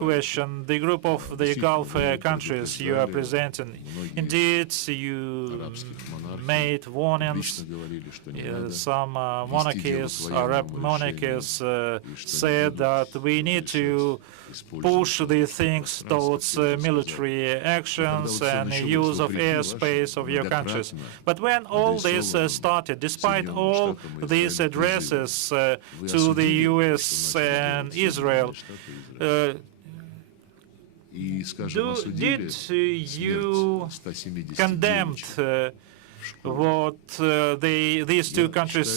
question, the group of the Gulf countries you are presenting, indeed, you made warnings. Some monarchies, Arab monarchies, said that we need to push the things towards military actions and use of airspace of your countries. But when all this started, despite all these addresses to the US and Israel, did you condemn what these two countries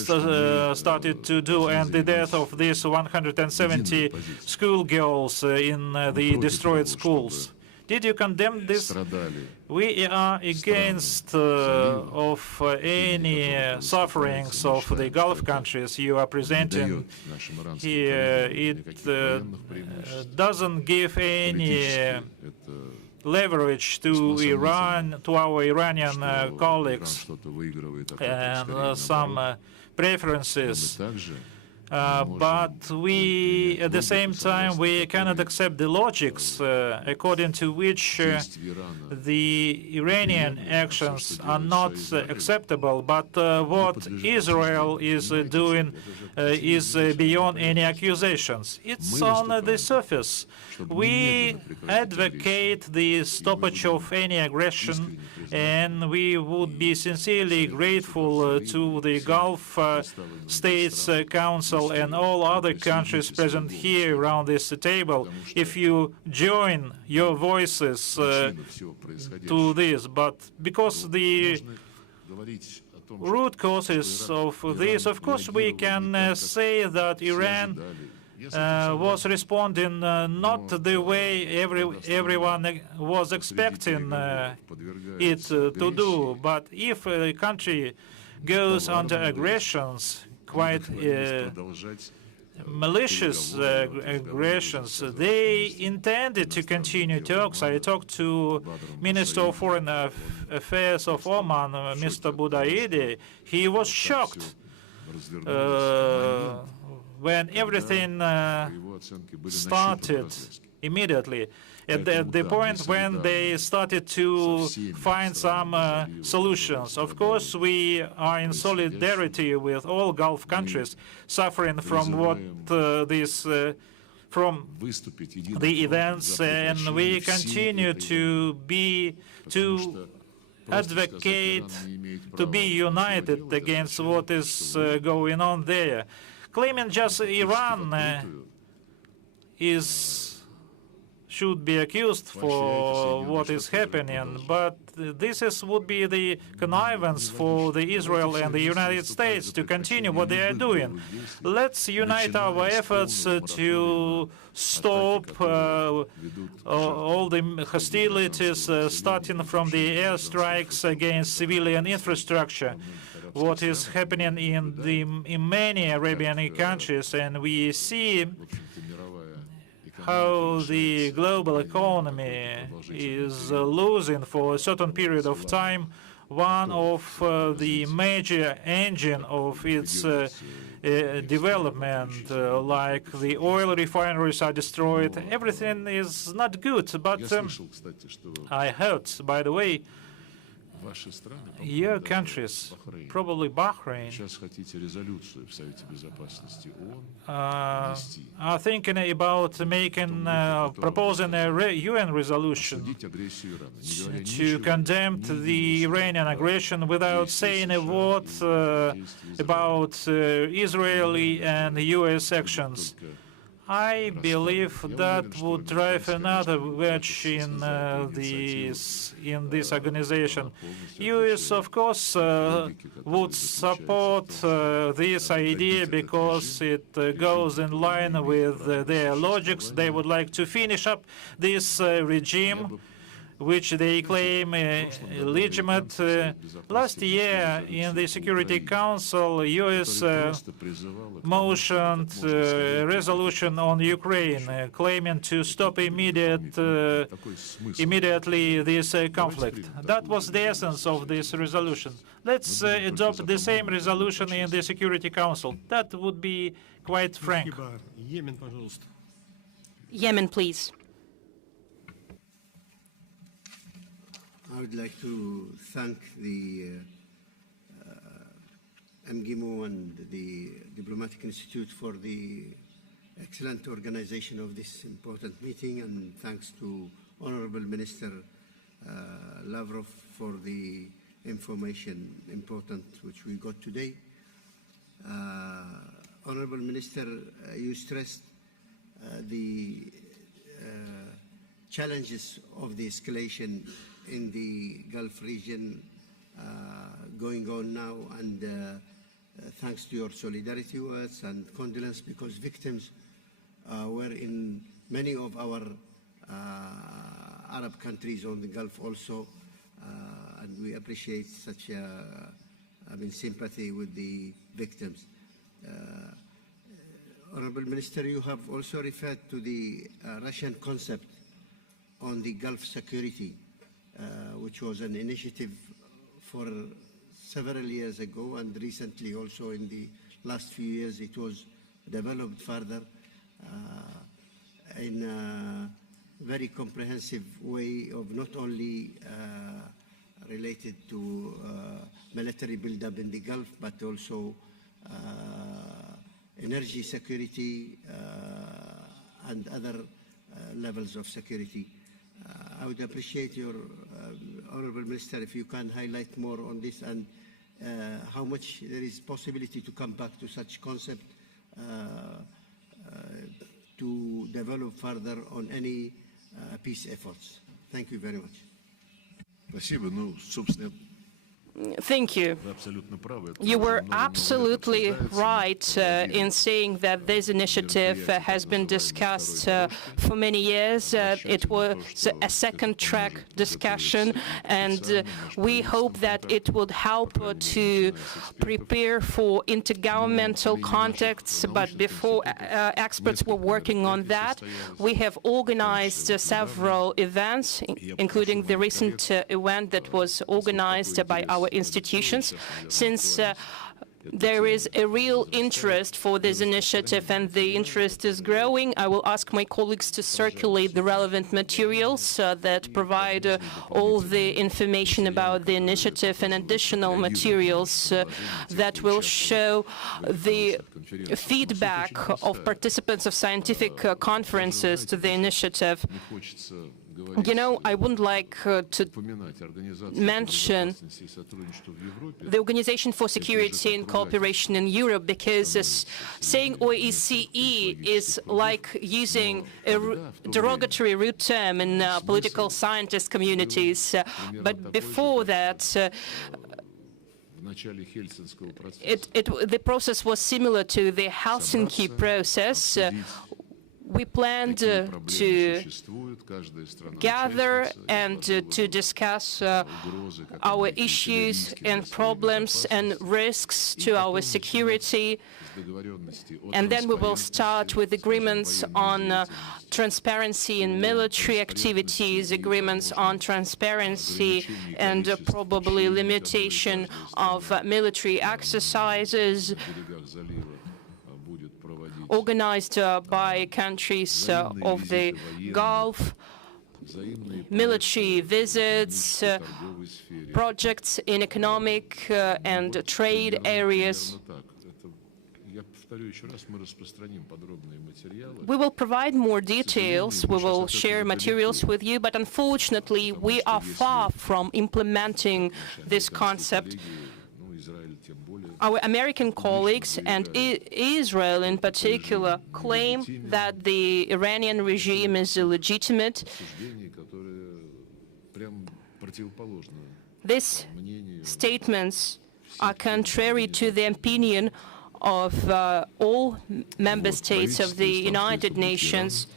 started to do, and the death of these 170 schoolgirls in the destroyed schools? Did you condemn this? We are against of any sufferings of the Gulf countries you are presenting here. It doesn't give any leverage to Iran, to our Iranian colleagues, and some preferences. But we, at the same time, we cannot accept the logics according to which the Iranian actions are not acceptable. But what Israel is doing is beyond any accusations. It's on the surface. We advocate the stoppage of any aggression, and we would be sincerely grateful to the Gulf States Council and all other countries present here around this table if you join your voices to this. But because the root causes of this, of course, we can say that Iran was responding not the way everyone was expecting it to do. But if a country goes under aggressions, quite malicious aggressions, they intended to continue talks. I talked to Minister of Foreign Affairs of Oman, Mr. Budaidi. He was shocked when everything started immediately. At the point when they started to find some solutions. Of course, we are in solidarity with all Gulf countries suffering from what from the events, and we continue to advocate, to be united against what is going on there. Claiming just Iran should be accused for what is happening, but this would be the connivance for the Israel and the United States to continue what they are doing. Let's unite our efforts to stop all the hostilities, starting from the airstrikes against civilian infrastructure. What is happening in many Arabian countries, and we see how the global economy is losing for a certain period of time one of the major engine of its development, like the oil refineries are destroyed. Everything is not good, but I heard, by the way, your countries, probably Bahrain, are thinking about proposing a UN resolution to condemn the Iranian aggression without saying a word about Israeli and US actions. I believe that would drive another wedge in this organization. US, of course, would support this idea because it goes in line with their logics. They would like to finish up this regime, which they claim legitimate. Last year, in the Security Council, U.S. motioned a resolution on Ukraine, claiming to stop immediately this conflict. That was the essence of this resolution. Let's adopt the same resolution in the Security Council. That would be quite frank. Yemen, please. would like to thank the MGIMO and the Diplomatic Institute for the excellent organization of this important meeting, and thanks to Honorable Minister Lavrov for the information important which we got today. Honorable Minister, you stressed the challenges of the escalation in the Gulf region going on now, and thanks to your solidarity words and condolence, because victims were in many of our Arab countries on the Gulf also, and we appreciate such sympathy with the victims. Honorable Minister, you have also referred to the Russian concept on the Gulf security, which was an initiative for several years ago, and recently also in the last few years it was developed further in a very comprehensive way of not only related to military buildup in the Gulf, but also energy security and other levels of security. I would appreciate your, Honorable Minister, if you can highlight more on this, and how much there is possibility to come back to such concept to develop further on any peace efforts. Thank you very much. Thank you. You were absolutely right in saying that this initiative has been discussed for many years. It was a second-track discussion, and we hope that it would help to prepare for intergovernmental contacts. But before experts were working on that, we have organized several events, including the recent event that was organized by our institutions. Since there is a real interest for this initiative and the interest is growing, I will ask my colleagues to circulate the relevant materials that provide all the information about the initiative and additional materials that will show the feedback of participants of scientific conferences to the initiative. You know, I wouldn't like to mention the Organization for Security and Cooperation in Europe, because saying OSCE is like using a derogatory root term in political scientist communities. But before that, the process was similar to the Helsinki process. We planned to gather and to discuss our issues and problems and risks to our security. And then we will start with agreements on transparency in military activities, agreements on transparency and probably limitation of military exercises organized by countries of the Gulf, military visits, projects in economic and trade areas. We will provide more details, we will share materials with you, but unfortunately we are far from implementing this concept. Our American colleagues, and Israel in particular, claim that the Iranian regime is illegitimate. These statements are contrary to the opinion of all member states of the United Nations.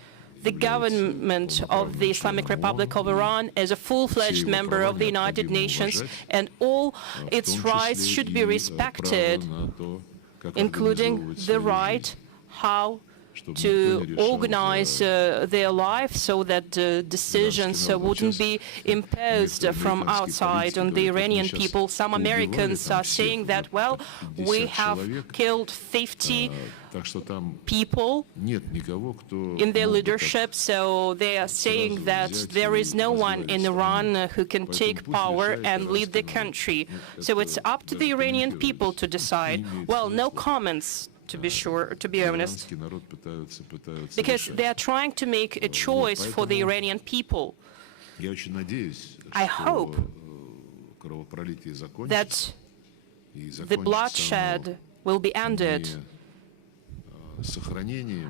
The government of the Islamic Republic of Iran is a full-fledged member of the United Nations, and all its rights should be respected, including the right how to organize their life so that decisions wouldn't be imposed from outside on the Iranian people. Some Americans are saying that, well, we have killed 50 people in their leadership, so they are saying that there is no one in Iran who can take power and lead the country. So it's up to the Iranian people to decide. Well, no comments, to be sure, to be honest, because they are trying to make a choice for the Iranian people. I hope that the bloodshed will be ended,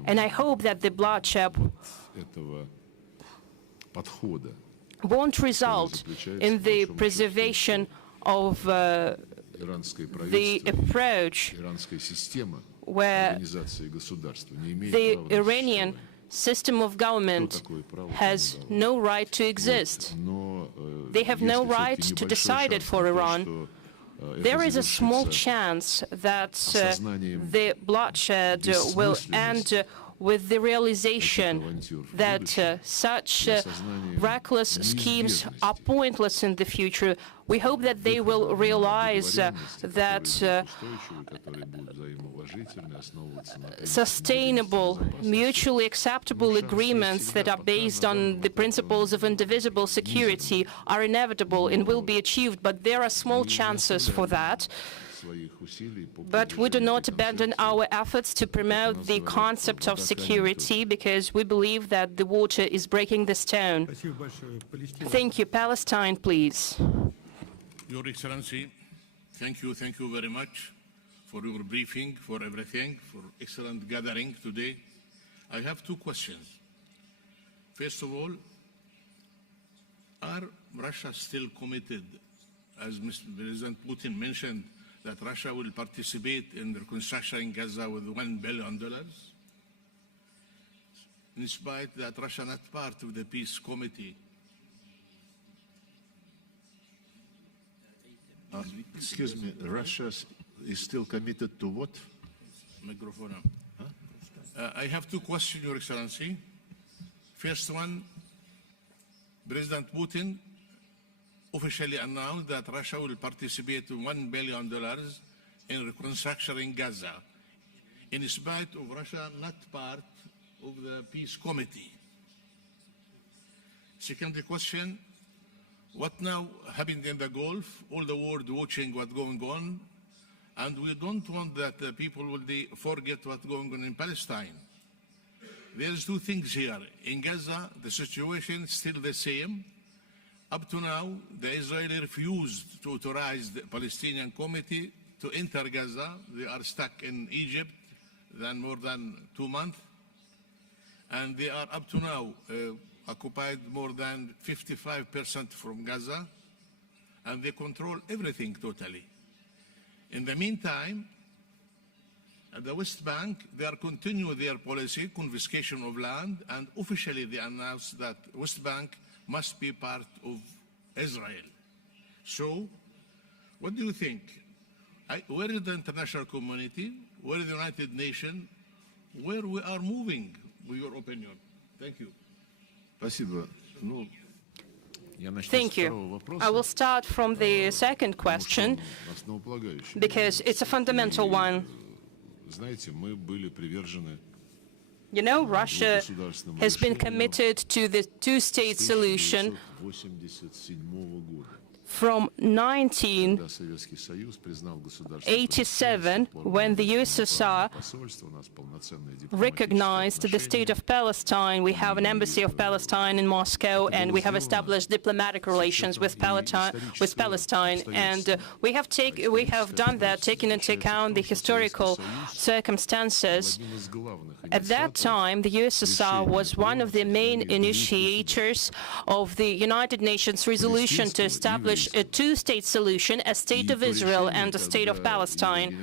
and I hope that the bloodshed won't result in the preservation of the approach where the Iranian system of government has no right to exist. They have no right to decide it for Iran. There is a small chance that the bloodshed will end with the realization that such reckless schemes are pointless in the future. We hope that they will realize that sustainable, mutually acceptable agreements that are based on the principles of indivisible security are inevitable and will be achieved, but there are small chances for that. But we do not abandon our efforts to promote the concept of security because we believe that the water is breaking the stone. Thank you. Palestine, please. Your Excellency, thank you very much for your briefing, for everything, for excellent gathering today. I have two questions. First of all, are Russia still committed, as Mr. President Putin mentioned, that Russia will participate in reconstruction in Gaza with $1 billion, in spite that Russia is not part of the peace committee? Excuse me, Russia is still committed to what? Microphone. I have two questions, Your Excellency. First one, President Putin officially announced that Russia will participate in $1 billion in reconstruction in Gaza, in spite of Russia not part of the peace committee. Second question, what now happened in the Gulf? All the world watching what's going on, and we don't want that people will forget what's going on in Palestine. There's two things here. In Gaza, the situation is still the same. Up to now, the Israeli refused to authorize the Palestinian committee to enter Gaza. They are stuck in Egypt more than 2 months. And they are up to now occupied more than 55% from Gaza, and they control everything totally. In the meantime, at the West Bank, they are continuing their policy, confiscation of land, and officially they announced that West Bank must be part of Israel. So, what do you think? Where is the international community? Where is the United Nations? Where we are moving, with your opinion? Thank you. Thank you. I will start from the second question because it's a fundamental one. You know, Russia has been committed to the two-state solution from 1987, when the USSR recognized the state of Palestine. We have an embassy of Palestine in Moscow, and we have established diplomatic relations with Palestine. And we have done that, taking into account the historical circumstances. At that time, the USSR was one of the main initiators of the United Nations resolution to establish a two-state solution, a state of Israel and a state of Palestine.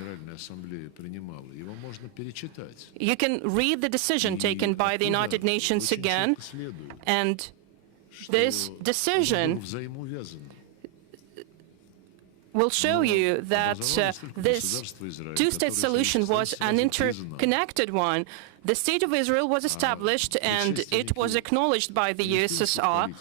You can read the decision taken by the United Nations again, and this decision will show you that this two-state solution was an interconnected one. The State of Israel was established and it was acknowledged by the USSR.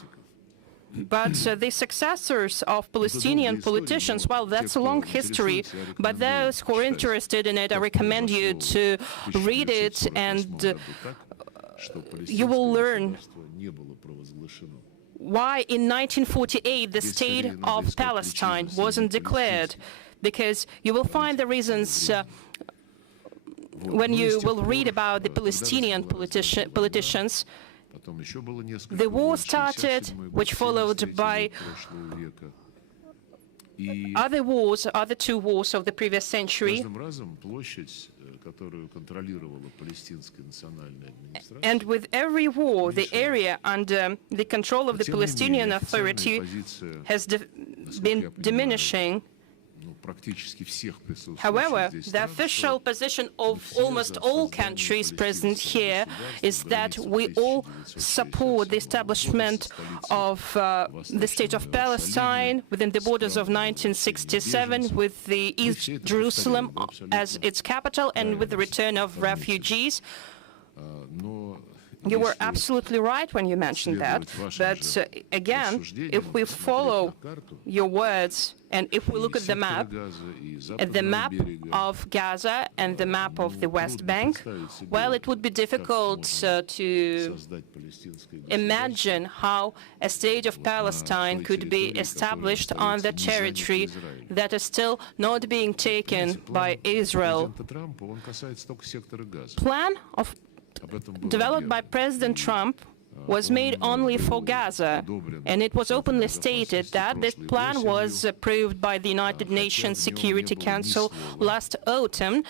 But the successors of Palestinian politicians, well, that's a long history, but those who are interested in it, I recommend you to read it, and you will learn why in 1948 the State of Palestine wasn't declared, because you will find the reasons when you will read about the Palestinian politicians. The war started, which followed by other wars, other two wars of the previous century. And with every war, the area under the control of the Palestinian Authority has been diminishing. However, the official position of almost all countries present here is that we all support the establishment of the State of Palestine within the borders of 1967, with the East Jerusalem as its capital and with the return of refugees. You were absolutely right when you mentioned that, but again, if we follow your words and if we look at the map of Gaza and the map of the West Bank, well, it would be difficult to imagine how a State of Palestine could be established on the territory that is still not being taken by Israel. Plan developed by President Trump was made only for Gaza, and it was openly stated that this plan was approved by the United Nations Security Council last autumn.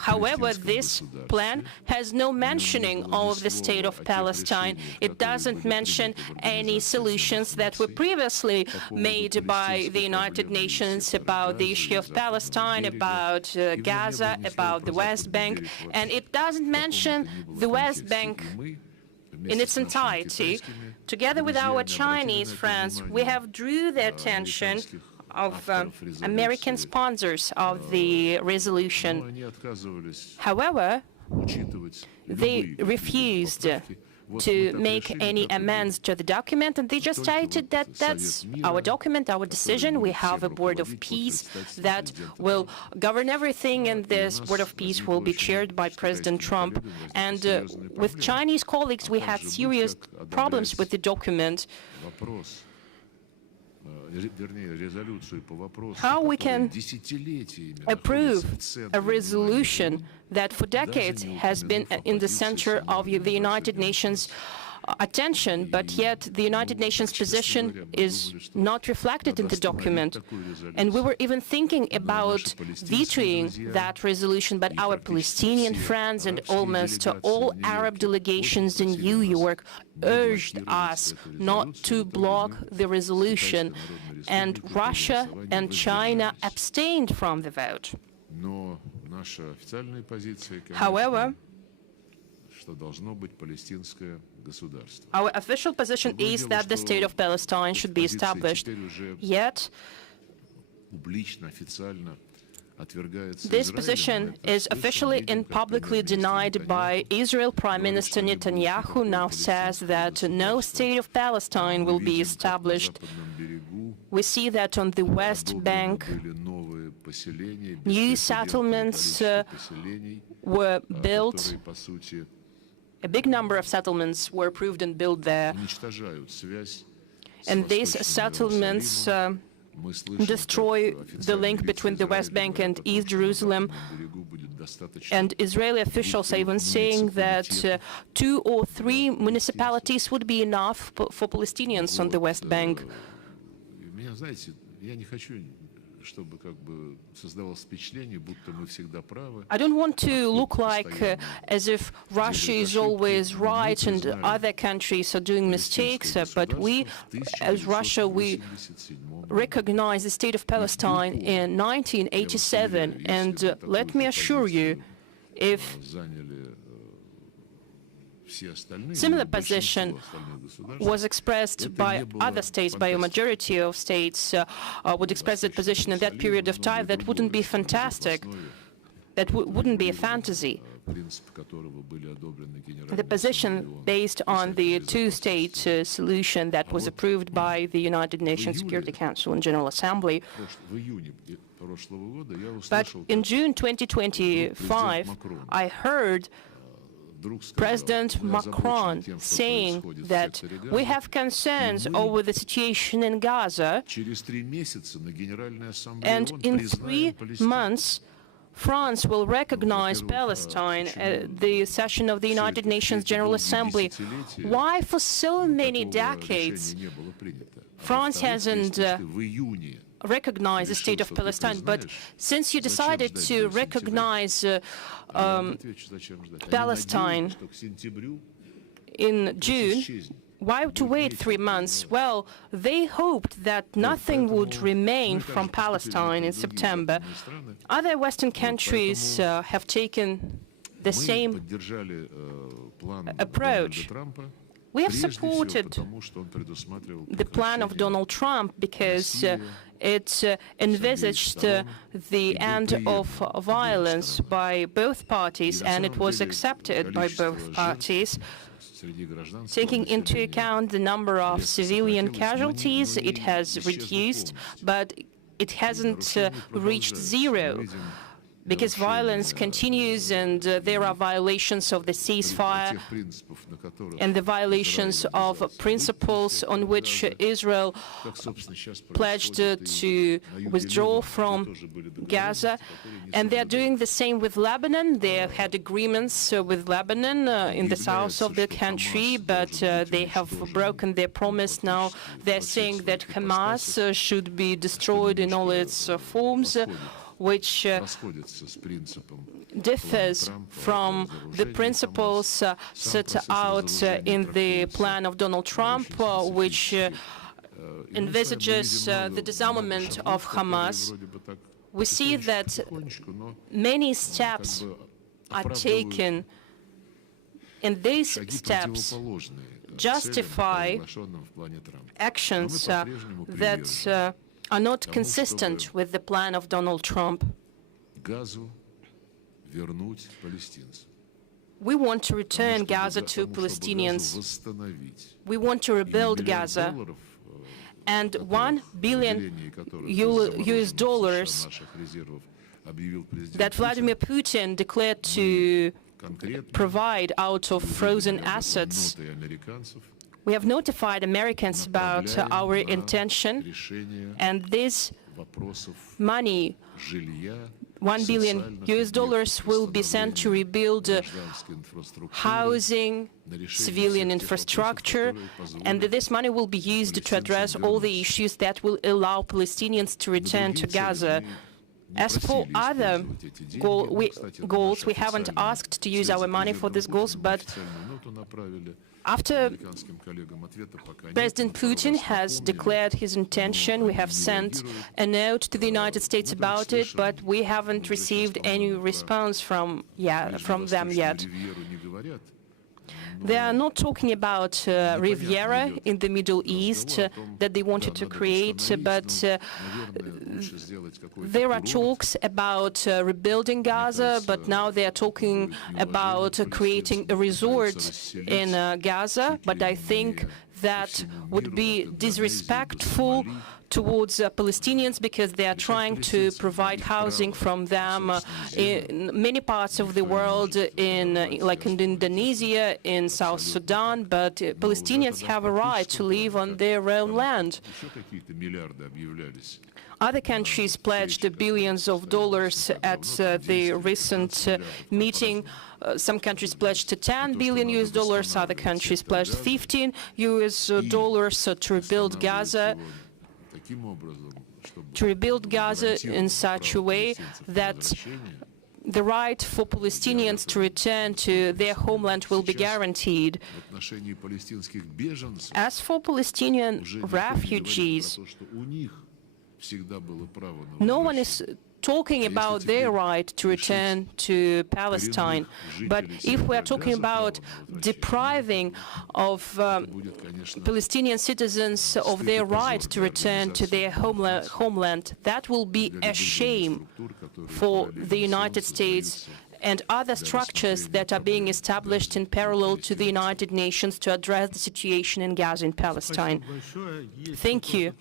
However, this plan has no mentioning of the State of Palestine. It doesn't mention any solutions that were previously made by the United Nations about the issue of Palestine, about Gaza, about the West Bank, and it doesn't mention the West Bank in its entirety. Together with our Chinese friends, we have drew the attention of American sponsors of the resolution. However, they refused to make any amends to the document, and they just stated that that's our document, our decision. We have a board of peace that will govern everything, and this board of peace will be chaired by President Trump. And with Chinese colleagues, we had serious problems with the document. How we can approve a resolution that for decades has been in the center of the United Nations attention, but yet the United Nations position is not reflected in the document. And we were even thinking about vetoing that resolution, but our Palestinian friends and almost all Arab delegations in New York urged us not to block the resolution, and Russia and China abstained from the vote. However, our official position is that the State of Palestine should be established. Yet, this position is officially and publicly denied by Israel. Prime Minister Netanyahu now says that no State of Palestine will be established. We see that on the West Bank, new settlements were built. A big number of settlements were approved and built there. And these settlements destroy the link between the West Bank and East Jerusalem. And Israeli officials are even saying that 2 or 3 municipalities would be enough for Palestinians on the West Bank. I don't want to look like as if Russia is always right and other countries are doing mistakes, but we, as Russia, we recognize the State of Palestine in 1987, and let me assure you, if Similar position was expressed by other states, by a majority of states would express that position in that period of time. That wouldn't be fantastic. That wouldn't be a fantasy. The position based on the two-state solution that was approved by the United Nations Security Council and General Assembly. But in June 2025, I heard President Macron saying that we have concerns over the situation in Gaza, and in 3 months, France will recognize Palestine at the session of the United Nations General Assembly. Why for so many decades France hasn't recognized the state of Palestine? But since you decided to recognize Palestine in June, why to wait 3 months? Well, they hoped that nothing would remain from Palestine in September. Other Western countries have taken the same approach. We have supported the plan of Donald Trump because it envisaged the end of violence by both parties, and it was accepted by both parties. Taking into account the number of civilian casualties, it has reduced, but it hasn't reached zero, because violence continues and there are violations of the ceasefire and the violations of principles on which Israel pledged to withdraw from Gaza. And they're doing the same with Lebanon. They have had agreements with Lebanon in the south of the country, but they have broken their promise now. They're saying that Hamas should be destroyed in all its forms, which differs from the principles set out in the plan of Donald Trump, which envisages the disarmament of Hamas. We see that many steps are taken, and these steps justify actions that are not consistent with the plan of Donald Trump. We want to return Gaza to Palestinians. We want to rebuild Gaza. And $1 billion that Vladimir Putin declared to provide out of frozen assets. We have notified Americans about our intention, and this money, $1 billion will be sent to rebuild housing, civilian infrastructure, and this money will be used to address all the issues that will allow Palestinians to return to Gaza. As for other goals, we haven't asked to use our money for these goals, but after President Putin has declared his intention, we have sent a note to the United States about it, but we haven't received any response from them yet. They are not talking about Riviera in the Middle East that they wanted to create, but there are talks about rebuilding Gaza, but now they are talking about creating a resort in Gaza. But I think that would be disrespectful towards Palestinians, because they are trying to provide housing from them in many parts of the world, like in Indonesia, in South Sudan, but Palestinians have a right to live on their own land. Other countries pledged billions of dollars at the recent meeting. Some countries pledged $10 billion, other countries pledged $15 to rebuild Gaza. To rebuild Gaza in such a way that the right for Palestinians to return to their homeland will be guaranteed. As for Palestinian refugees, no one is talking about their right to return to Palestine. But if we are talking about depriving of Palestinian citizens of their right to return to their homeland, that will be a shame for the United States and other structures that are being established in parallel to the United Nations to address the situation in Gaza and Palestine. Thank you.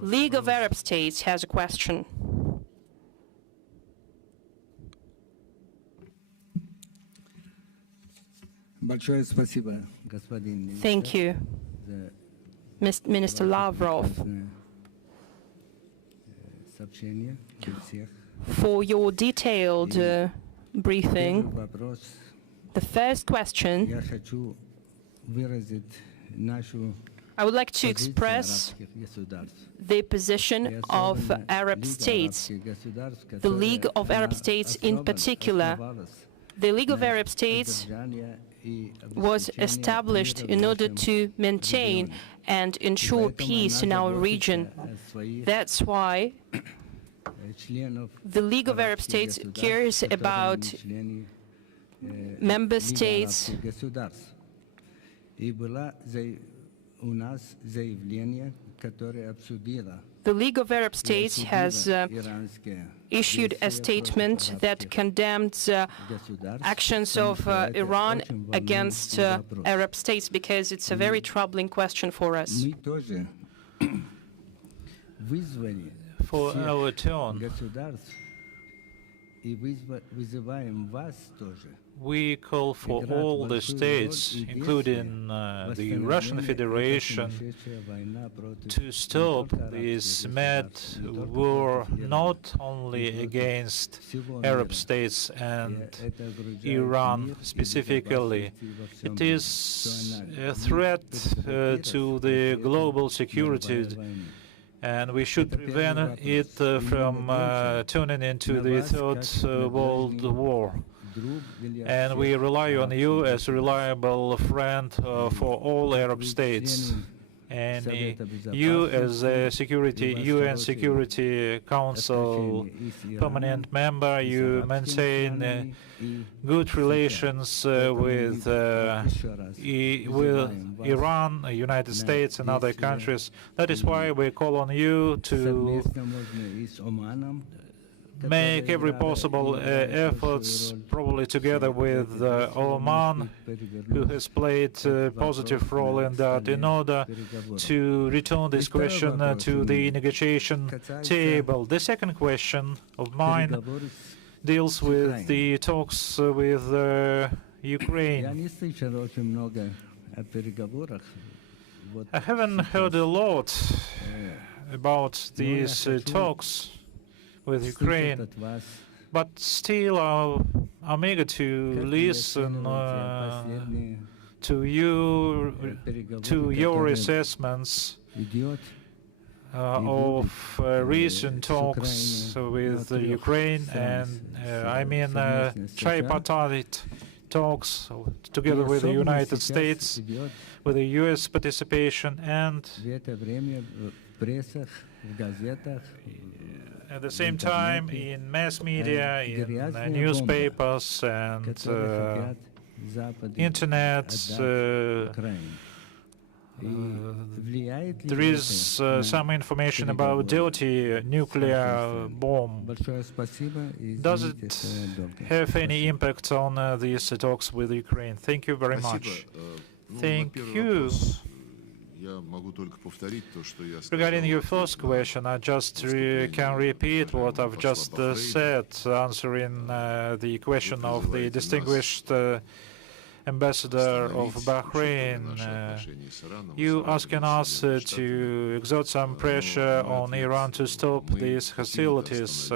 League of Arab States has a question. Thank you, Minister Lavrov, for your detailed briefing. The first question, I would like to express the position of Arab states, the League of Arab States in particular. The League of Arab States was established in order to maintain and ensure peace in our region. That's why the League of Arab States cares about member states. The League of Arab States has issued a statement that condemns actions of Iran against Arab states because it's a very troubling question for us. For our turn, we call for all the states, including the Russian Federation, to stop this mad war not only against Arab states and Iran specifically. It is a threat to the global security, and we should prevent it from turning into the Third World War. And we rely on you as a reliable friend for all Arab states. And you as a UN Security Council permanent member, you maintain good relations with Iran, United States and other countries. That is why we call on you to make every possible efforts, probably together with Oman, who has played a positive role in that, in order to return this question to the negotiation table. The second question of mine deals with the talks with Ukraine. I haven't heard a lot about these talks with Ukraine, but still I'm eager to listen to your assessments of recent talks with Ukraine, and I mean tripartite talks together with the United States, with the US participation, and at the same time in mass media, in newspapers and internet, there is some information about dirty nuclear bomb. Does it have any impact on these talks with Ukraine? Thank you very much. Thank you. Regarding your first question, I just can repeat what I've just said, answering the question of the distinguished ambassador of Bahrain. You asking us to exert some pressure on Iran to stop these hostilities.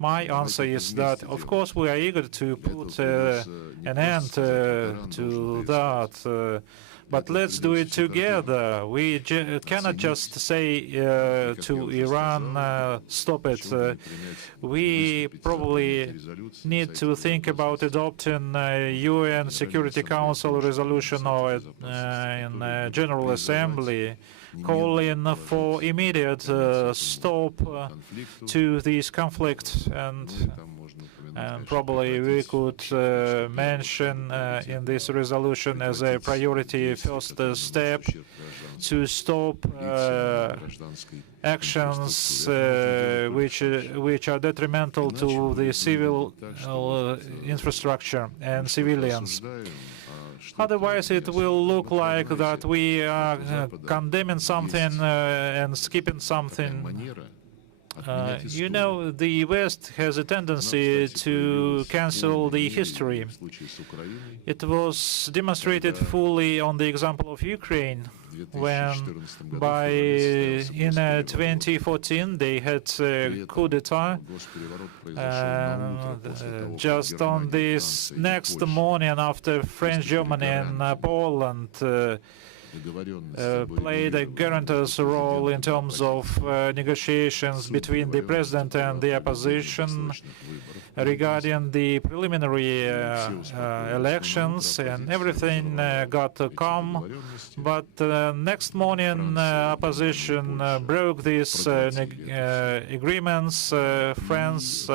My answer is that, of course, we are eager to put an end to that. But let's do it together. We cannot just say to Iran, stop it. We probably need to think about adopting a UN Security Council resolution or in General Assembly calling for immediate stop to these conflicts, and probably we could mention in this resolution as a priority first step to stop actions which are detrimental to the civil infrastructure and civilians. Otherwise, it will look like that we are condemning something and skipping something. You know, the West has a tendency to cancel the history. It was demonstrated fully on the example of Ukraine, when in 2014 they had coup d'etat, just on this next morning after France, Germany and Poland played a guarantor's role in terms of negotiations between the president and the opposition regarding the preliminary elections, and everything got calm. But next morning, opposition broke these agreements. France,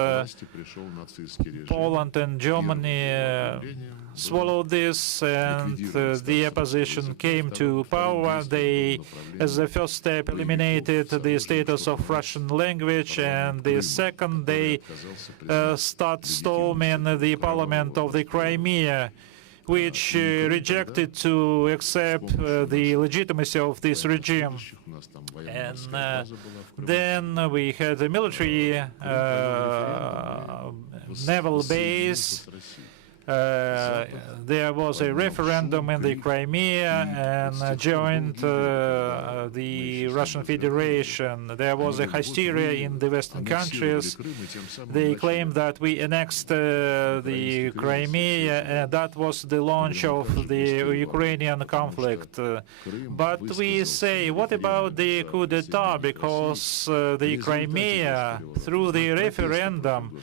Poland, and Germany swallowed this, and the opposition came to power. They, as a first step, eliminated the status of Russian language, and the second, they start storming the parliament of the Crimea, which rejected to accept the legitimacy of this regime. And then we had a military naval base. There was a referendum in the Crimea and joined the Russian Federation. There was a hysteria in the Western countries. They claimed that we annexed the Crimea, and that was the launch of the Ukrainian conflict. But we say, what about the coup d'etat? Because the Crimea, through the referendum,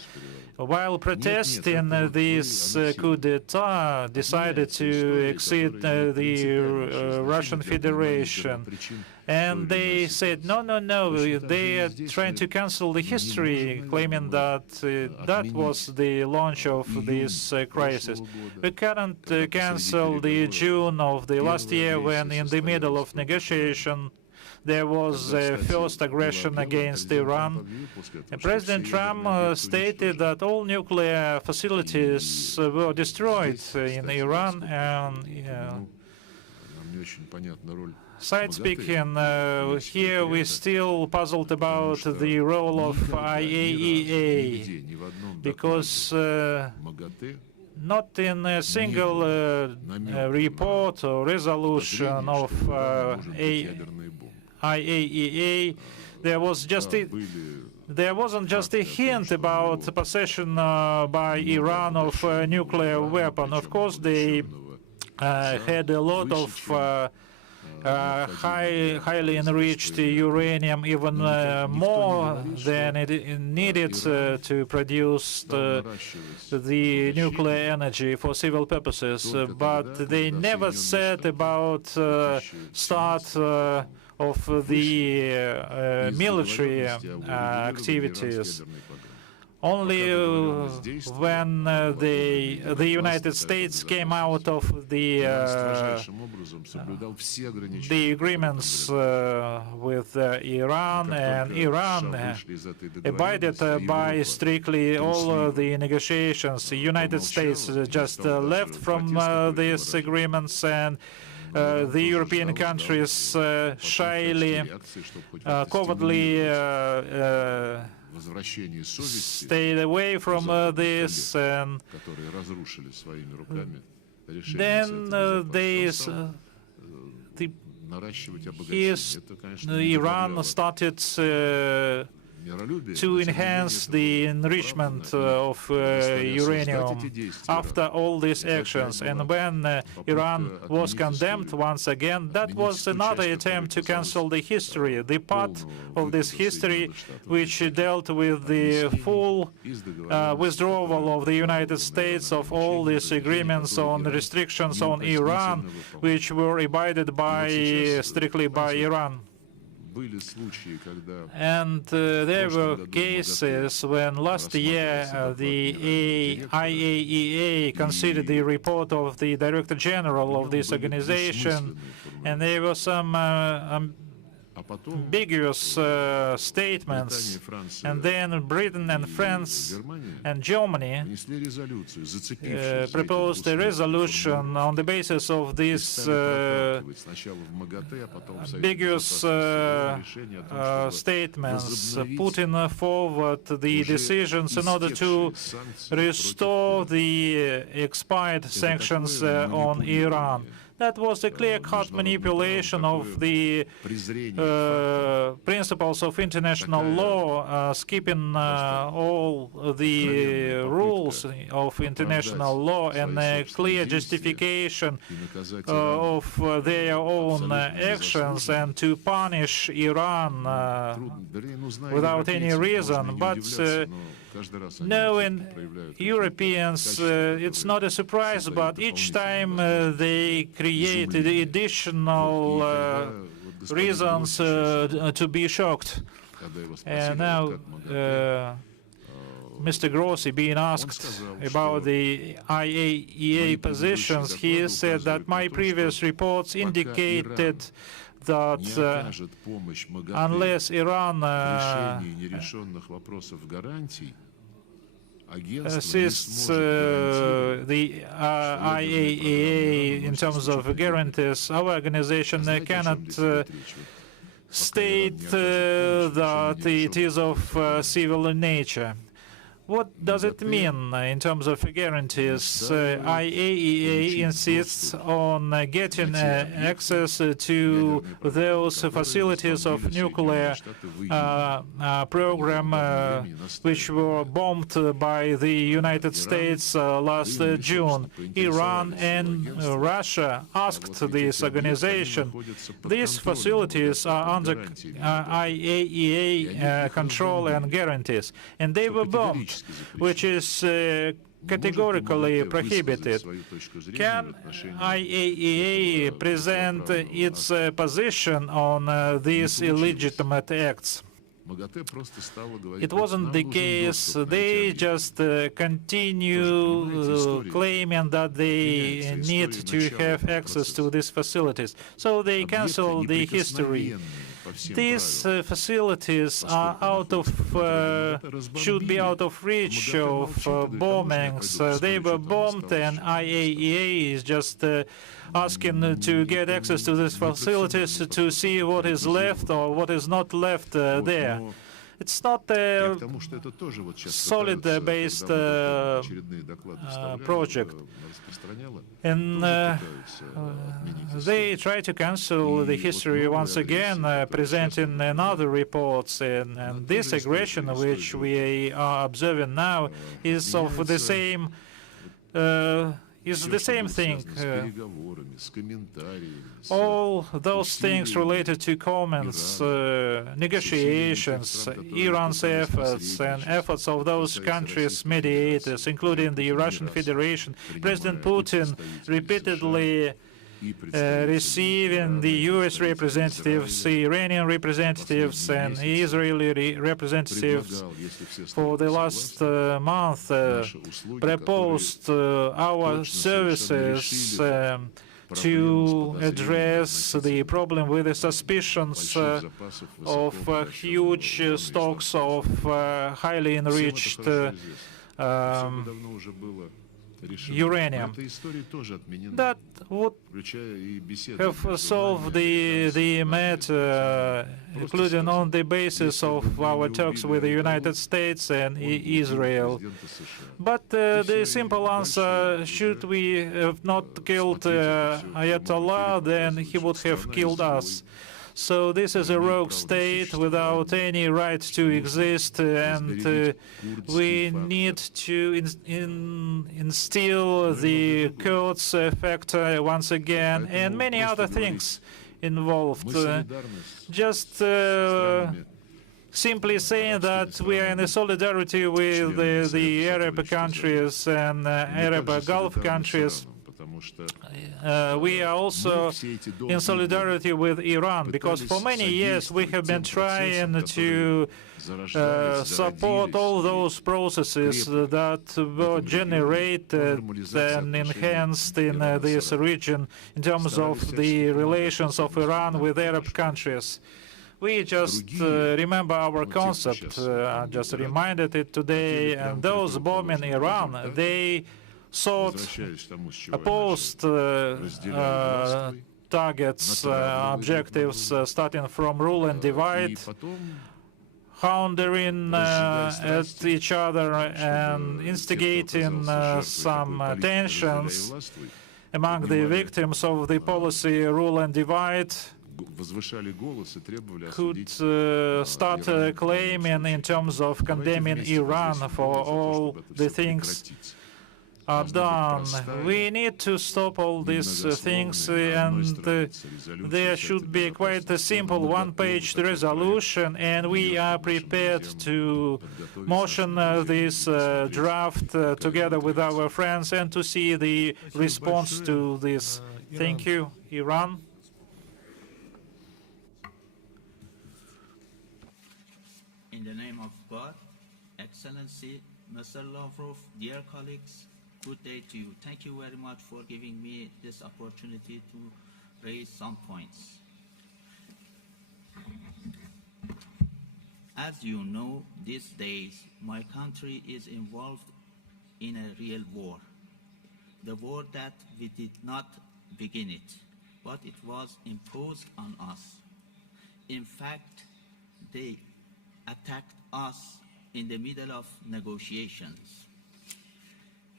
while protesting this coup d'etat, decided to exit the Russian Federation. And they said, no, they are trying to cancel the history, claiming that that was the launch of this crisis. We cannot cancel the June of the last year, when in the middle of negotiation there was a first aggression against Iran. And President Trump stated that all nuclear facilities were destroyed in Iran, and side speaking, here we're still puzzled about the role of IAEA, because not in a single report or resolution of IAEA, there wasn't just a hint about the possession by Iran of a nuclear weapon. Of course, they had a lot of highly enriched uranium, even more than it needed to produce the nuclear energy for civil purposes. But they never said about start of the military activities. Only when the United States came out of the agreements with Iran, and Iran abided by strictly all the negotiations. The United States just left from these agreements, and the European countries shyly, covertly stayed away from this, and then Iran started to enhance the enrichment of uranium after all these actions. And when Iran was condemned once again, that was another attempt to cancel the history, the part of this history which dealt with the full withdrawal of the United States of all these agreements on restrictions on Iran, which were abided by strictly by Iran. And there were cases when last year the IAEA considered the report of the Director General of this organization, and there were some ambiguous statements, and then Britain and France and Germany proposed a resolution on the basis of these ambiguous statements, putting forward the decisions in order to restore the expired sanctions on Iran. That was a clear-cut manipulation of the principles of international law, skipping all the rules of international law, and a clear justification of their own actions, and to punish Iran without any reason. But knowing Europeans, it's not a surprise, but each time they create additional reasons to be shocked. And now Mr. Grossi being asked about the IAEA positions, he said that my previous reports indicated that unless Iran assists the IAEA in terms of guarantees, our organization cannot state that it is of civil nature. What does it mean in terms of guarantees? IAEA insists on getting access to those facilities of nuclear program which were bombed by the United States last June. Iran and Russia asked this organization. These facilities are under IAEA control and guarantees, and they were bombed, which is categorically prohibited. Can IAEA present its position on these illegitimate acts? It wasn't the case. They just continue claiming that they need to have access to these facilities. So they cancel the history. These facilities are should be out of reach of bombings. They were bombed, and IAEA is just asking to get access to these facilities to see what is left or what is not left there. It's not a solid-based project. And they try to cancel the history once again, presenting another reports. And this aggression, which we are observing now, is of the same thing. All those things related to comments, negotiations, Iran's efforts, and efforts of those countries' mediators, including the Russian Federation. President Putin repeatedly receiving the U.S. representatives, the Iranian representatives, and Israeli representatives for the last month, proposed our services to address the problem with the suspicions of huge stocks of highly enriched uranium. That would have solved the matter, including on the basis of our talks with the United States and Israel. But the simple answer, should we have not killed Ayatollah, then he would have killed us. So this is a rogue state without any right to exist, and we need to instill the Kurds factor once again, and many other things involved. Just simply saying that we are in solidarity with the Arab countries and Arab Gulf countries. We are also in solidarity with Iran, because for many years we have been trying to support all those processes that were generated and enhanced in this region in terms of the relations of Iran with Arab countries. We just remember our concept. I just reminded it today, and those bombing Iran, they sought opposed targets, objectives, starting from rule and divide, houndering at each other and instigating some tensions among the victims of the policy rule and divide, could start claiming in terms of condemning Iran for all the things are done. We need to stop all these things, and there should be quite a simple one-page resolution, and we are prepared to motion this draft together with our friends and to see the response to this. Thank you. Iran. In the name of God, Excellency, Mr. Lavrov, dear colleagues, good day to you. Thank you very much for giving me this opportunity to raise some points. As you know, these days, my country is involved in a real war. The war that we did not begin it, but it was imposed on us. In fact, they attacked us in the middle of negotiations.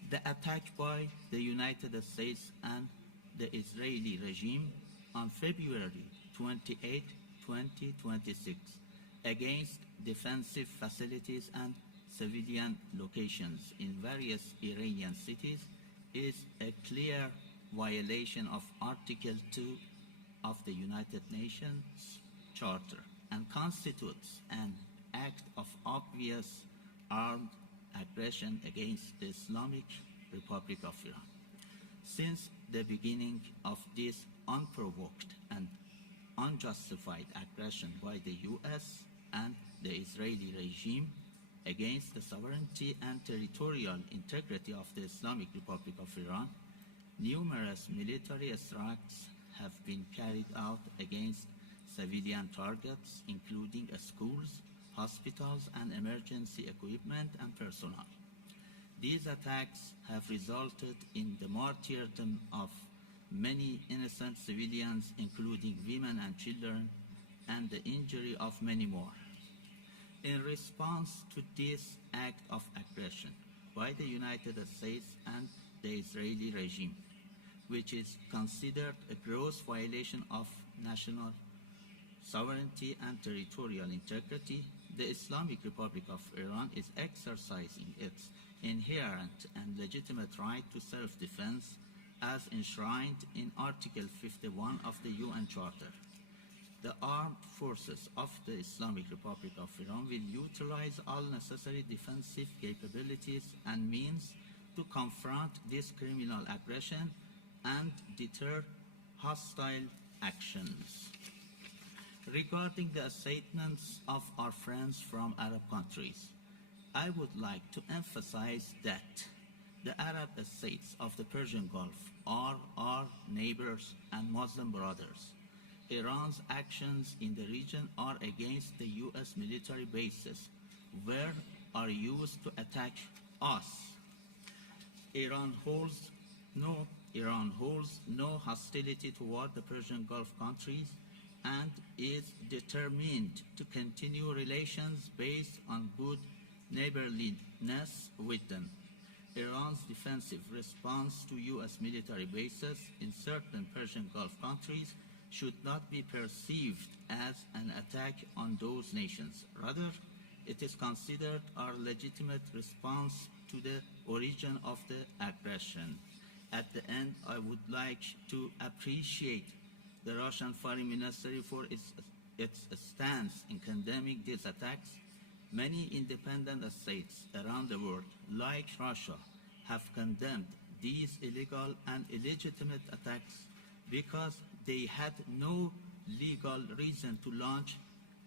The attack by the United States and the Israeli regime on February 28, 2026 against defensive facilities and civilian locations in various Iranian cities is a clear violation of Article 2 of the United Nations Charter and constitutes an act of obvious armed aggression against the Islamic Republic of Iran. Since the beginning of this unprovoked and unjustified aggression by the US and the Israeli regime against the sovereignty and territorial integrity of the Islamic Republic of Iran, numerous military strikes have been carried out against civilian targets, including schools, hospitals, and emergency equipment and personnel. These attacks have resulted in the martyrdom of many innocent civilians, including women and children, and the injury of many more. In response to this act of aggression by the United States and the Israeli regime, which is considered a gross violation of national sovereignty and territorial integrity, the Islamic Republic of Iran is exercising its inherent and legitimate right to self-defense as enshrined in Article 51 of the UN Charter. The armed forces of the Islamic Republic of Iran will utilize all necessary defensive capabilities and means to confront this criminal aggression and deter hostile actions. Regarding the statements of our friends from Arab countries, I would like to emphasize that the Arab states of the Persian Gulf are our neighbors and Muslim brothers. Iran's actions in the region are against the US military bases, where are used to attack us. Iran holds no hostility toward the Persian Gulf countries and is determined to continue relations based on good neighborliness with them. Iran's defensive response to US military bases in certain Persian Gulf countries should not be perceived as an attack on those nations. Rather, it is considered our legitimate response to the origin of the aggression. At the end, I would like to appreciate the Russian Foreign Ministry for its stance in condemning these attacks. Many independent states around the world, like Russia, have condemned these illegal and illegitimate attacks because they had no legal reason to launch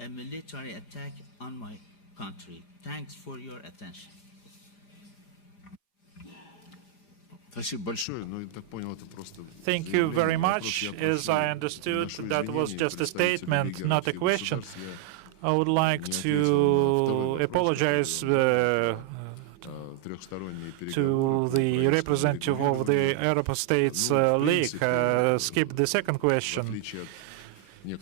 a military attack on my country. Thanks for your attention. Thank you very much. As I understood, that was just a statement, not a question. I would like to apologize to the representative of the Arab States League. Skip the second question.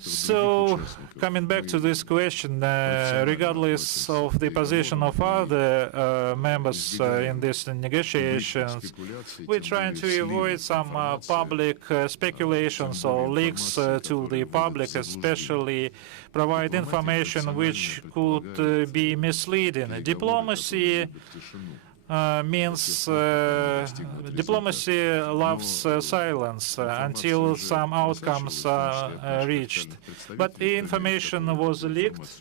So, coming back to this question, regardless of the position of other members in these negotiations, we're trying to avoid some public speculations or leaks to the public, especially provide information which could be misleading. Diplomacy means diplomacy loves silence until some outcomes are reached. But the information was leaked.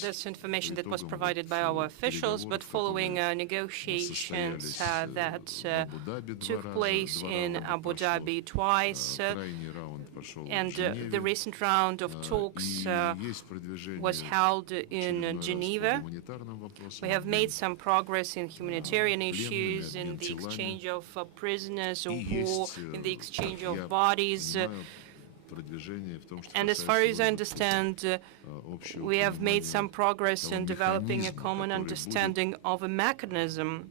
This information that was provided by our officials, but following negotiations that took place in Abu Dhabi twice, and the recent round of talks was held in Geneva. We have made some progress in humanitarian issues, in the exchange of prisoners of war, in the exchange of bodies. And as far as I understand, we have made some progress in developing a common understanding of a mechanism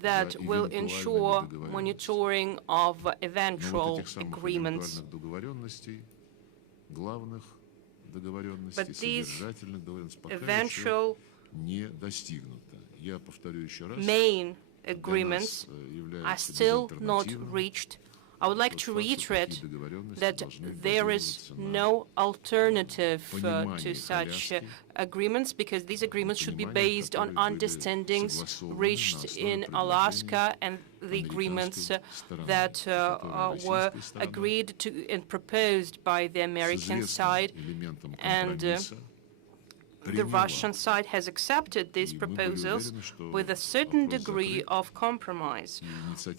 that will ensure monitoring of eventual agreements. But these eventual main agreements are still not reached. I would like to reiterate that there is no alternative to such agreements, because these agreements should be based on understandings reached in Alaska and the agreements that were agreed to and proposed by the American side, and the Russian side has accepted these proposals with a certain degree of compromise.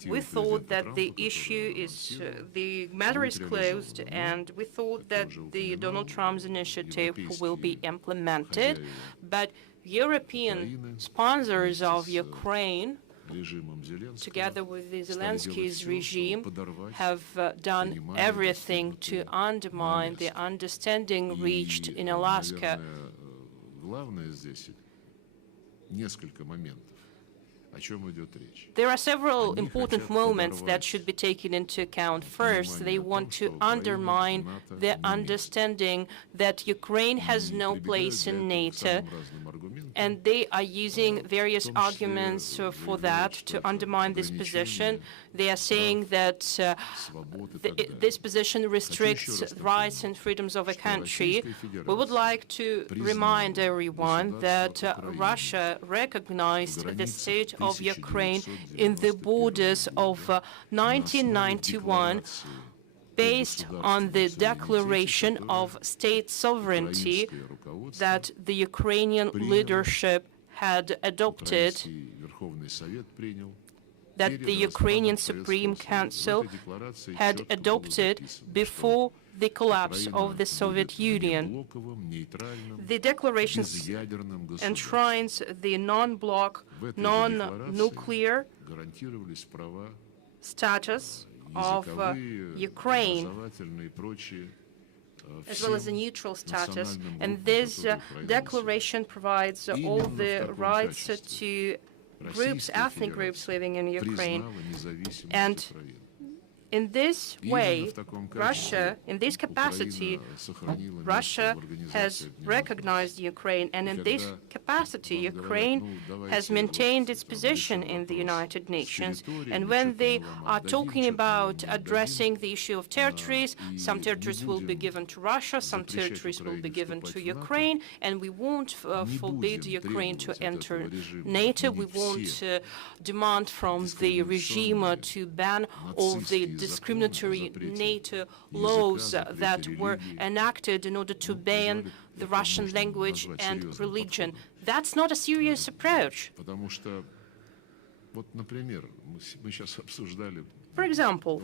We thought that the issue is, the matter is closed, and we thought that the Donald Trump's initiative will be implemented, but European sponsors of Ukraine, together with the Zelensky's regime, have done everything to undermine the understanding reached in Alaska. There are several important moments that should be taken into account. First, they want to undermine the understanding that Ukraine has no place in NATO, and they are using various arguments for that to undermine this position. They are saying that this position restricts rights and freedoms of a country. We would like to remind everyone that Russia recognized the state of Ukraine in the borders of 1991 based on the declaration of state sovereignty that the Ukrainian leadership had adopted, that the Ukrainian Supreme Council had adopted before the collapse of the Soviet Union. The declaration enshrines the non-bloc, non-nuclear status of Ukraine, as well as a neutral status, and this declaration provides all the rights to groups, ethnic groups living in Ukraine, and In this way, Russia, in this capacity, Russia has recognized Ukraine, and in this capacity, Ukraine has maintained its position in the United Nations. And when they are talking about addressing the issue of territories, some territories will be given to Russia, some territories will be given to Ukraine, and we won't forbid Ukraine to enter NATO. We won't demand from the regime to ban all the discriminatory NATO laws that were enacted in order to ban the Russian language and religion. That's not a serious approach. For example,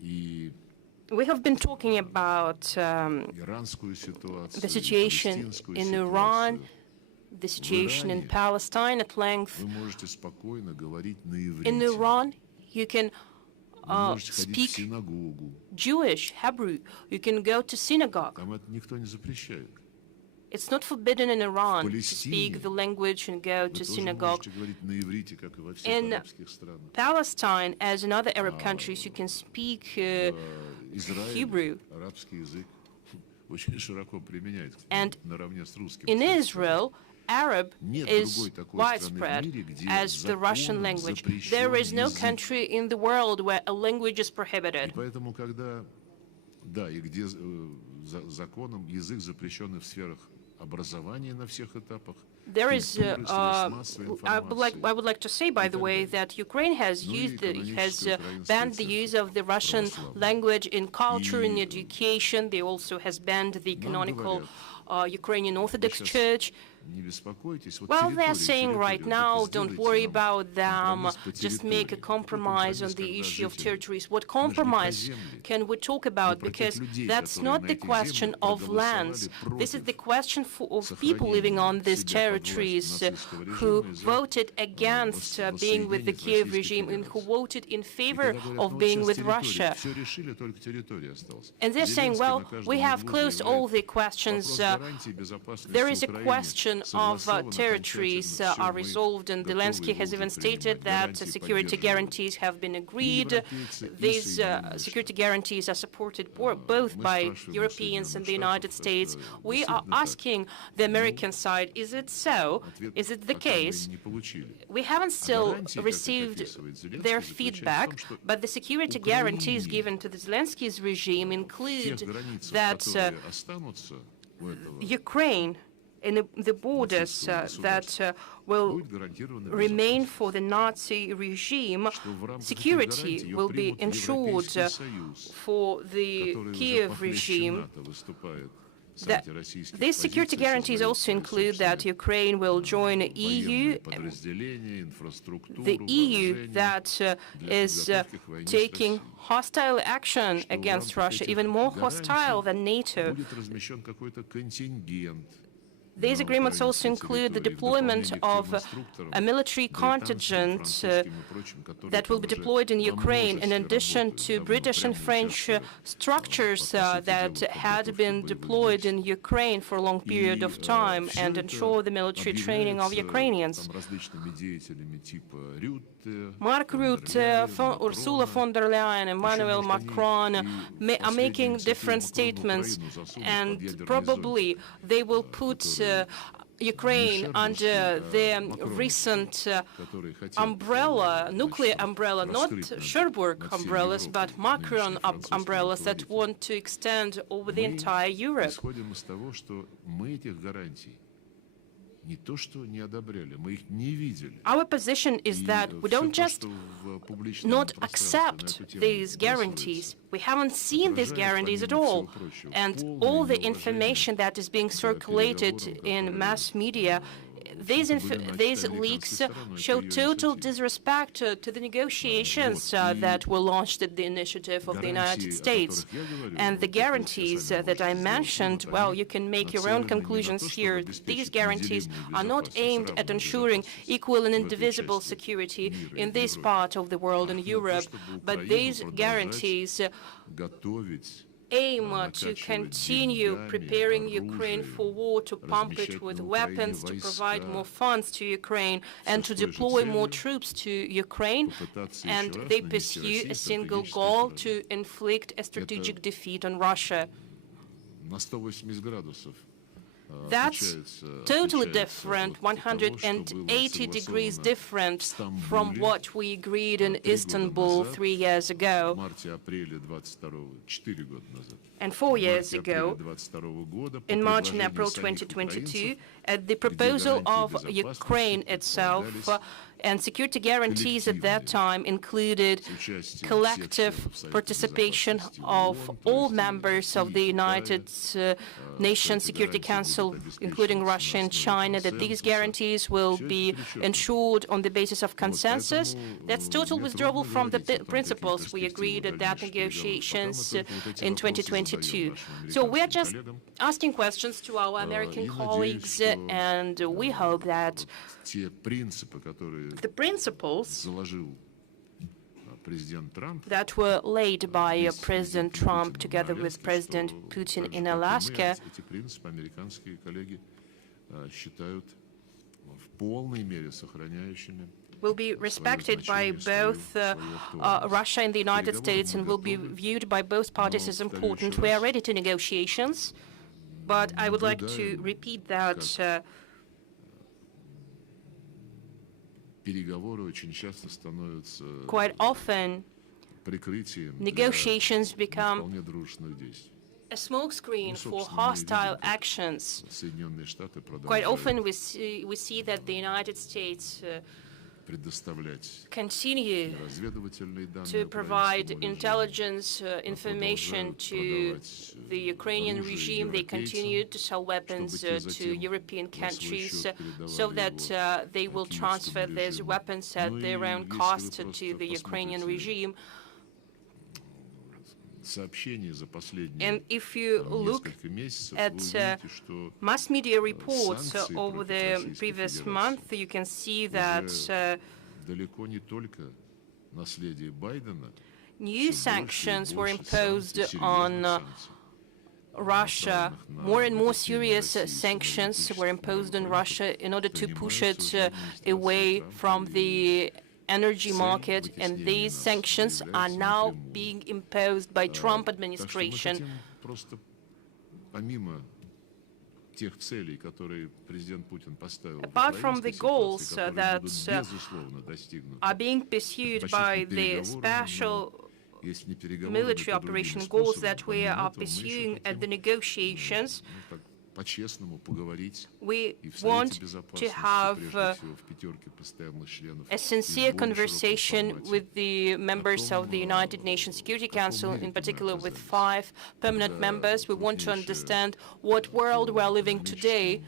we have been talking about the situation in Iran, the situation in Palestine at length. In Iran, you can speak Jewish, Hebrew. You can go to synagogue. It's not forbidden in Iran to speak the language and go to synagogue. In Palestine, as in other Arab countries, you can speak Hebrew. And in Israel, Arab is widespread as the Russian language. There is no country in the world where a language is prohibited. There is, I would like to say, by the way, that Ukraine has banned the use of the Russian language in culture and education. They also has banned the canonical Ukrainian Orthodox Church. Well, they're saying right now, don't worry about them, just make a compromise on the issue of territories. What compromise can we talk about? Because that's not the question of lands. This is the question of people living on these territories who voted against being with the Kiev regime and who voted in favor of being with Russia. And they're saying, well, we have closed all the questions. There is a question of territories are resolved, and Zelensky has even stated that security guarantees have been agreed. These security guarantees are supported both by Europeans and the United States. We are asking the American side, is it so? Is it the case? We haven't still received their feedback, but the security guarantees given to the Zelensky's regime include that Ukraine in the borders that will remain for the Nazi regime, security will be ensured for the Kiev regime. These security guarantees also include that Ukraine will join the EU, that is taking hostile action against Russia, even more hostile than NATO. These agreements also include the deployment of a military contingent that will be deployed in Ukraine, in addition to British and French structures that had been deployed in Ukraine for a long period of time, and ensure the military training of Ukrainians. Mark Rutte, Ursula von der Leyen, Emmanuel Macron are making different statements, and probably they will put Ukraine under the recent umbrella, nuclear umbrella, not Cherbourg umbrellas, but Macron umbrellas that want to extend over the entire Europe. Our position is that we don't just not accept these guarantees. We haven't seen these guarantees at all. And all the information that is being circulated in mass media, these leaks show total disrespect to the negotiations that were launched at the initiative of the United States. And the guarantees that I mentioned, well, you can make your own conclusions here. These guarantees are not aimed at ensuring equal and indivisible security in this part of the world, in Europe, but these guarantees aim to continue preparing Ukraine for war, to pump it with weapons, to provide more funds to Ukraine, and to deploy more troops to Ukraine, and they pursue a single goal to inflict a strategic defeat on Russia. That's totally different, 180 degrees different from what we agreed in Istanbul 3 years ago and 4 years ago, in March and April 2022, at the proposal of Ukraine itself, and security guarantees at that time included collective participation of all members of the United Nations Security Council, including Russia and China, that these guarantees will be ensured on the basis of consensus. That's total withdrawal from the principles we agreed at that negotiations in 2022. So we are just asking questions to our American colleagues, and we hope that the principles that were laid by President Trump together with President Putin in Alaska will be respected by both Russia and the United States and will be viewed by both parties as important. We are ready to negotiations, but I would like to repeat that quite often negotiations become a smokescreen for hostile actions. Quite often we see that the United States continue to provide intelligence information to the Ukrainian regime. They continue to sell weapons to European countries so that they will transfer these weapons at their own cost to the Ukrainian regime. And if you look at mass media reports over the previous month, you can see that new sanctions were imposed on Russia. More and more serious sanctions were imposed on Russia in order to push it away from the energy market, and these sanctions are now being imposed by Trump administration. Apart from the goals that are being pursued by the special military operation goals that we are pursuing at the negotiations, we want to have a sincere conversation with the members of the United Nations Security Council, in particular with 5 permanent members. We want to understand what world we are living today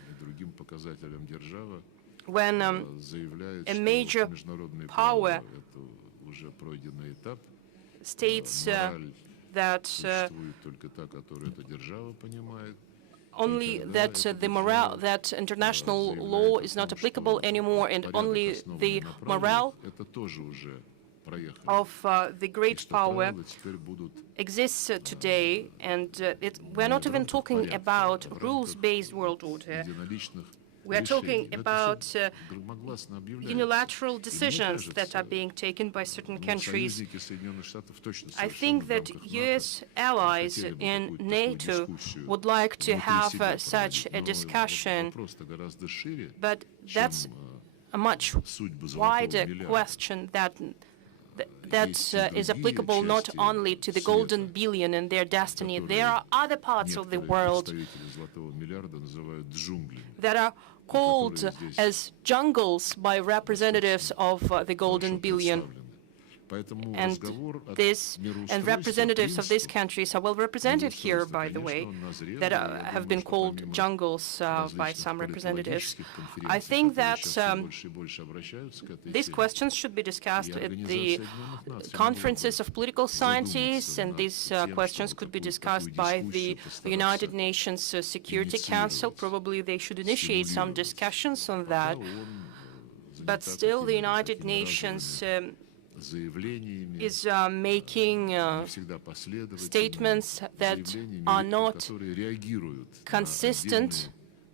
when a major power states that only that that international law is not applicable anymore, and only the morale of the great power exists today. And we're not even talking about rules-based world order. We are talking about unilateral decisions that are being taken by certain countries. I think that U.S. allies in NATO would like to have such a discussion, but that's a much wider question that is applicable not only to the golden billion and their destiny. There are other parts of the world that are called as jungles by representatives of the golden billion. And representatives of these countries are well represented here, by the way, that have been called jungles by some representatives. I think that these questions should be discussed at the conferences of political scientists, and these questions could be discussed by the United Nations Security Council. Probably they should initiate some discussions on that. But still, the United Nations is making statements that are not consistent.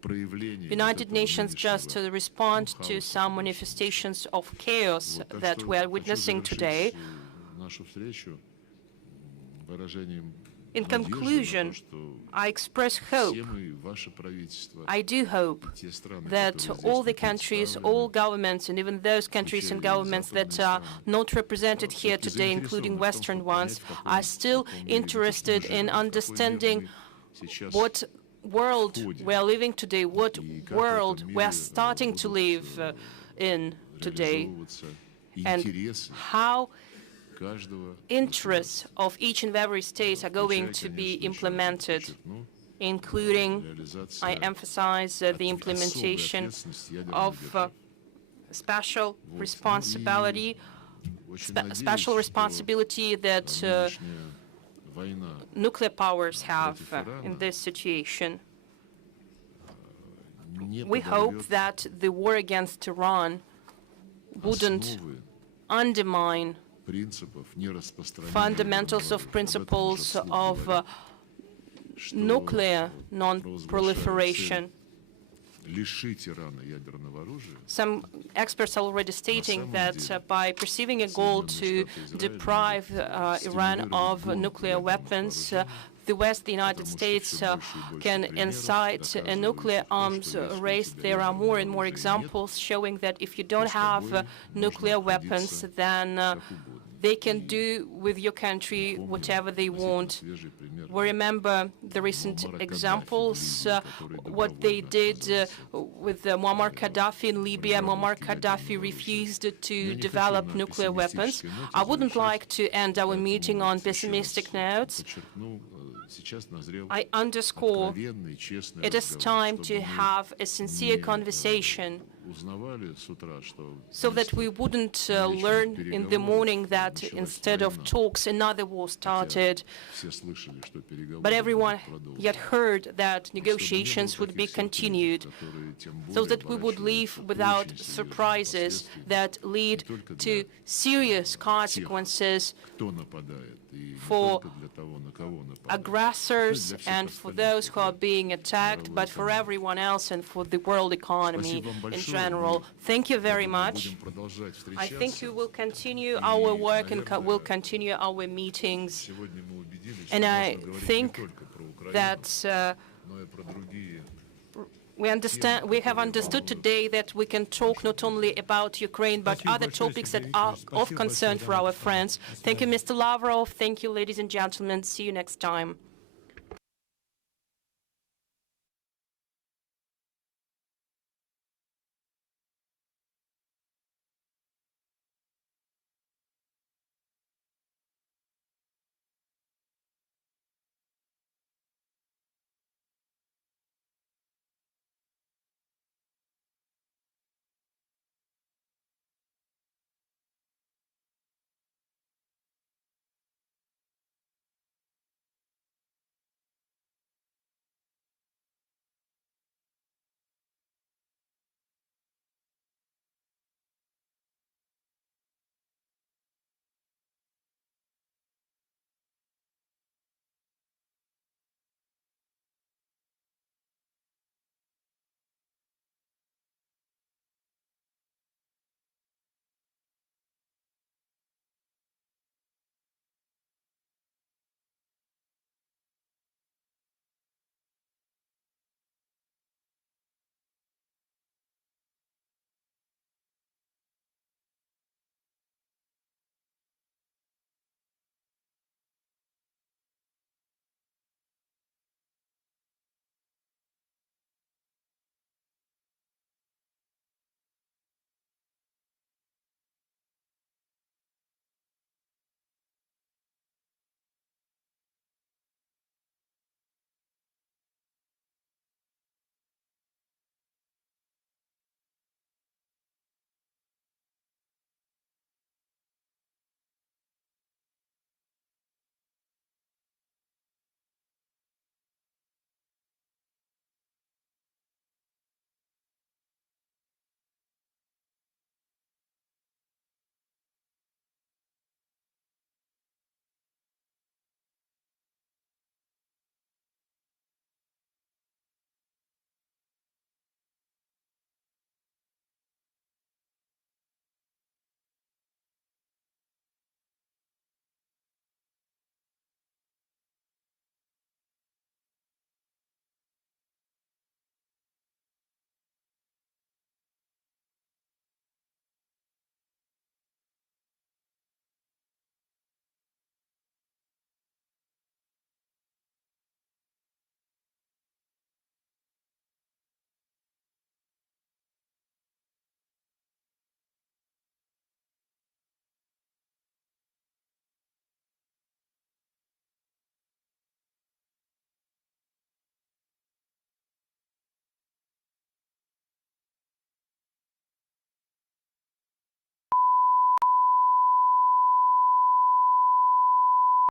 United Nations just respond to some manifestations of chaos that we are witnessing today. In conclusion, I express hope. I do hope that all the countries, all governments, and even those countries and governments that are not represented here today, including Western ones, are still interested in understanding what world we are living today, what world we are starting to live in today, and how interests of each and every state are going to be implemented, including, I emphasize, the implementation of special responsibility that nuclear powers have in this situation. We hope that the war against Iran wouldn't undermine fundamentals of principles of nuclear non-proliferation. Some experts are already stating that by perceiving a goal to deprive Iran of nuclear weapons, the West, the United States, can incite a nuclear arms race. There are more and more examples showing that if you don't have nuclear weapons, then they can do with your country whatever they want. We remember the recent examples, what they did with Muammar Gaddafi in Libya. Muammar Gaddafi refused to develop nuclear weapons. I wouldn't like to end our meeting on pessimistic notes. I underscore it is time to have a sincere conversation so that we wouldn't learn in the morning that instead of talks, another war started. But everyone yet heard that negotiations would be continued, so that we would leave without surprises that lead to serious consequences for aggressors and for those who are being attacked, but for everyone else and for the world economy in general. Thank you very much. I think we will continue our work and will continue our meetings. And I think that we have understood today that we can talk not only about Ukraine, but other topics that are of concern for our friends. Thank you, Mr. Lavrov. Thank you, ladies and gentlemen. See you next time.